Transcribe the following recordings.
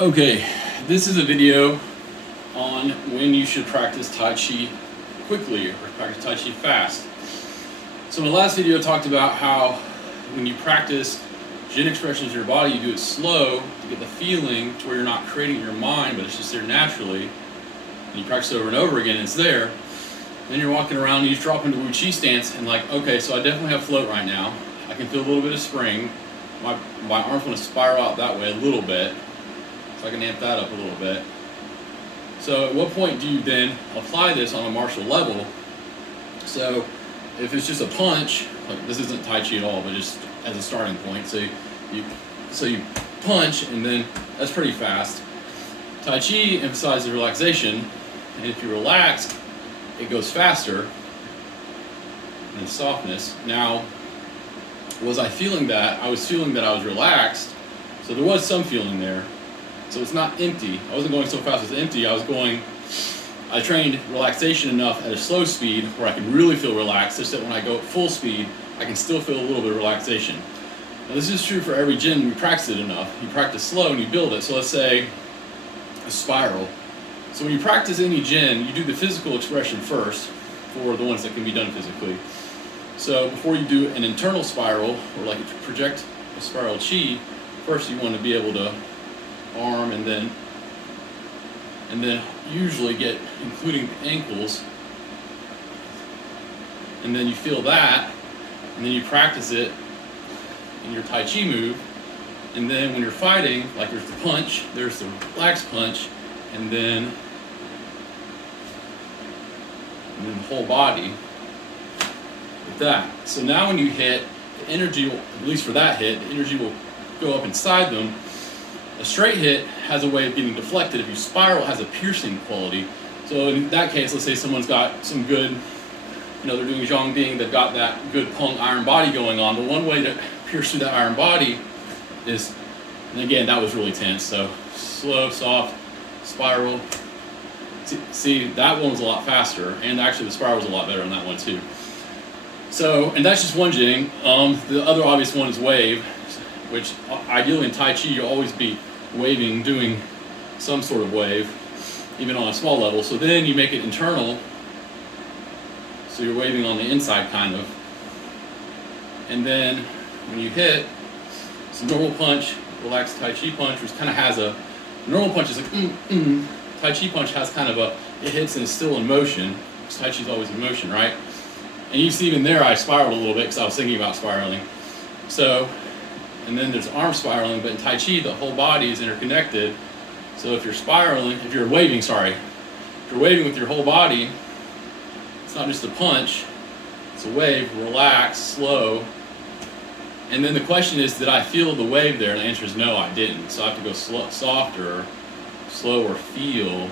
Okay, this is a video on when you should practice Tai Chi quickly or practice Tai Chi fast. So in the last video I talked about how when you practice Jin expressions in your body, you do it slow to get the feeling to where you're not creating it in your mind, but it's just there naturally. And you practice over and over again and it's there. Then you're walking around and you just drop into Wu Chi stance and like, okay, so I definitely have float right now. I can feel a little bit of spring. My arms want to spiral out that way a little bit. So I can amp that up a little bit. So at what point do you then apply this on a martial level? So if it's just a punch, like this isn't Tai Chi at all, but just as a starting point. So you punch and then that's pretty fast. Tai Chi emphasizes relaxation, and if you relax, it goes faster than softness. Now, was I feeling that? I was feeling that I was relaxed, so there was some feeling there. So it's not empty. I wasn't going so fast as empty. I trained relaxation enough at a slow speed where I can really feel relaxed, such that when I go at full speed, I can still feel a little bit of relaxation. Now this is true for every Jin. We practice it enough. You practice slow and you build it. So let's say a spiral. So when you practice any Jin, you do the physical expression first for the ones that can be done physically. So before you do an internal spiral, or like project a spiral chi, first you want to be able to arm and then usually get including the ankles, and then you feel that, and then you practice it in your Tai Chi move, and then when you're fighting, like there's the punch, there's the relaxed punch, and then the whole body with that. So now when you hit, the energy will, at least for that hit, the energy will go up inside them. A straight hit has a way of getting deflected. If you spiral, it has a piercing quality. So in that case, let's say someone's got some good, they're doing Zhongbing, they've got that good Peng iron body going on. The one way to pierce through that iron body is, and again, that was really tense. So slow, soft, spiral. See, that one was a lot faster, and actually the spiral was a lot better on that one too. So, and that's just one Jing. The other obvious one is wave, which ideally in Tai Chi you'll always be waving, doing some sort of wave, even on a small level. So then you make it internal, so you're waving on the inside kind of. And then when you hit, it's a normal punch, relaxed Tai Chi punch, which kind of has a, normal punch is like Tai Chi punch has kind of a, it hits and it's still in motion, because Tai Chi is always in motion, right? And you see even there I spiraled a little bit because I was thinking about spiraling. So, and then there's arm spiraling, but in Tai Chi the whole body is interconnected. So if you're spiraling, if you're waving with your whole body, it's not just a punch, it's a wave, relax, slow. And then the question is, did I feel the wave there? And the answer is no, I didn't. So I have to go softer, slower, feel.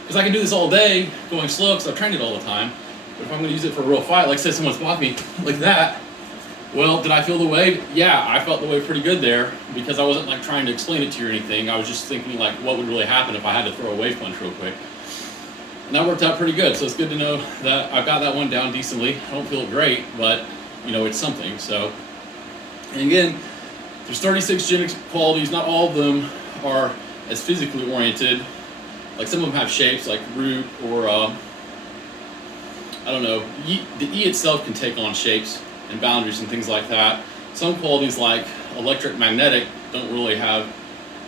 Because I can do this all day, going slow, because I've trained it all the time. But if I'm going to use it for a real fight, like say someone's blocking me like that, well, did I feel the wave? Yeah, I felt the wave pretty good there, because I wasn't like trying to explain it to you or anything. I was just thinking like what would really happen if I had to throw a wave punch real quick. And that worked out pretty good. So it's good to know that I've got that one down decently. I don't feel it great, but it's something. So, and again, there's 36 Jin qualities. Not all of them are as physically oriented. Like some of them have shapes like root or I don't know. The E itself can take on shapes and boundaries and things like that. Some qualities like electric magnetic don't really have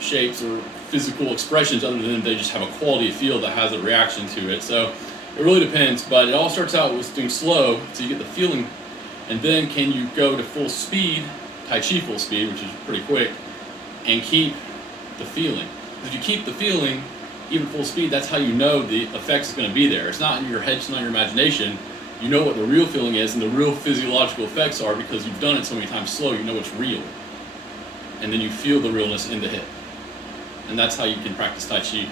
shapes or physical expressions other than they just have a quality of field that has a reaction to it. So it really depends, but it all starts out with doing slow so you get the feeling, and then can you go to full speed, Tai Chi full speed, which is pretty quick, and keep the feeling. If you keep the feeling, even full speed, that's how you know the effect is going to be there. It's not in your head, it's not in your imagination. You know what the real feeling is and the real physiological effects are because you've done it so many times slow, you know it's real. And then you feel the realness in the hit. And that's how you can practice Tai Chi.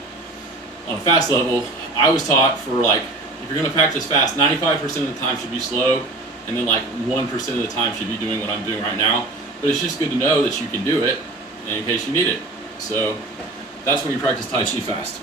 On a fast level, I was taught for like, if you're going to practice fast, 95% of the time should be slow, and then like 1% of the time should be doing what I'm doing right now. But it's just good to know that you can do it in case you need it. So that's when you practice Tai Chi fast.